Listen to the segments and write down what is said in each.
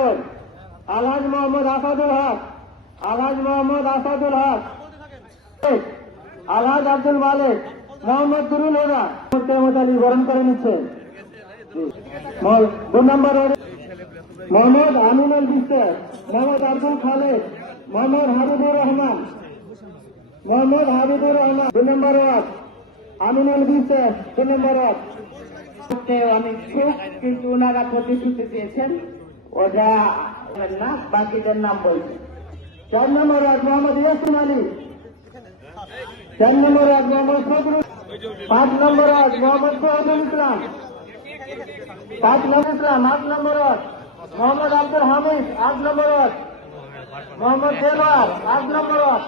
মালেক, আলহাজ মোহাম্মদ আসাদুল হক, আলহাজ মোহাম্মদ আসাদুল হক, আলহাজ আব্দুল মালেক, মোহাম্মদ দুরুল হুদা কেরামত আলী বরণ করে নিচ্ছেন। 2 নম্বর মোহাম্মদ আমিনুল বিশ্বাস, মোহাম্মদ আব্দুল খালেদ, মোহাম্মদ হাবিবুর রহমান, মোহাম্মদ হাবিবুর রহমান 2 নম্বর ওয়ার্ড, আমিনুল বিশ্বাস 2 নম্বর ওয়ার্ড। অনেক সুখ, কিন্তু ওনারা প্রতিশ্রুতি দিয়েছেন ওটা না, বাকিদের নাম বলছেন। 4 নম্বর ওয়ার্ড মোহাম্মদ ইয়াসিন আলী, 4 নম্বর ওয়ার্ড মোহাম্মদ ফজলুল, 5 নম্বর ওয়ার্ড মোহাম্মদ শহীদুল ইসলাম, 5 নম্বর ইসলাম, 8 নম্বর ওয়ার্ড মোহাম্মদ আব্দুল হামিদ, 8 নম্বর ওয়ার্ড মোহাম্মদ দেওয়ার, 8 নম্বর ওয়ার্ড,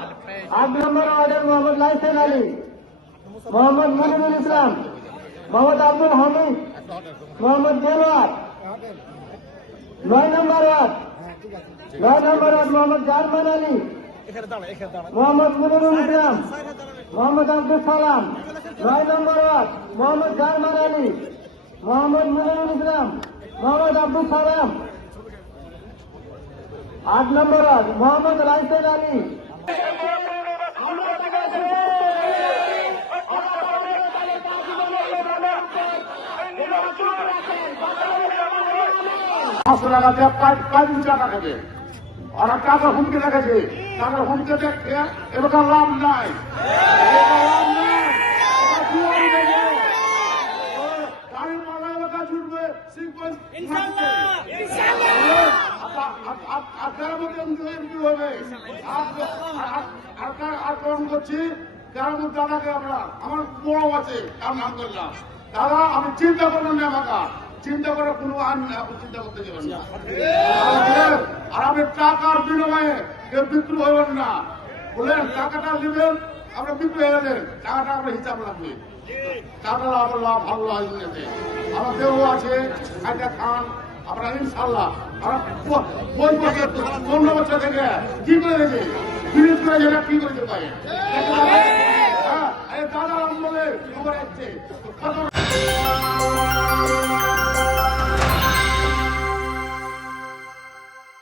8 নম্বর ওয়ার্ডের মোহাম্মদ লাইসেন আলী, মোহাম্মদ মনিরুল ইসলাম, মোহাম্মদ আব্দুল হামিদ, মোহাম্মদ দেওয়ার। 9 নম্বর ওয়ার্ড, 9 নম্বর ওয়ার্ড মোহাম্মদ জারমান আলী, মোহাম্মদ মনিরুল ইসলাম, মোহাম্মদ আব্দুল সালাম। 9 নম্বর ওয়ার্ড মোহাম্মদ জারমান আলী, মোহাম্মদ মনিরুল ইসলাম, মোহাম্মদ আব্দুল সালাম। 8 নম্বর ওয়ার্ড মোহাম্মদ লাইসেন আলী। টাকা খাবে, ওরা টাকা হুমকি রেখেছে, টাকা হুমকি দেখে এবার লাভ নাই, জুটবে আক্রমণ করছি। কেরামত দাদাকে আমরা, আমার বড় আছে তার নাম করলাম, দাদা আমি চিন্তা করলাম না, আমাকে চিন্তা করার কোনো আইন আপনি চিন্তা করতে যাবেন না। আর আপনি টাকার বিনিময়ে কেউ বিক্রি হবেন না, বললেন টাকাটা নেবেন, আমরা বিক্রি হয়ে গেলেন, টাকাটা আমরা হিসাব রাখবে, টাকাটা আবার লাভ ভালো লাভ নিতে আমাদেরও আছে। একটা খান আমরা ইনশাল্লাহ আমরা 15 বছর থেকে কি করে দেখে বিরোধ করে যেটা কি করতে পারে, দাদা আমলে খবর আসছে।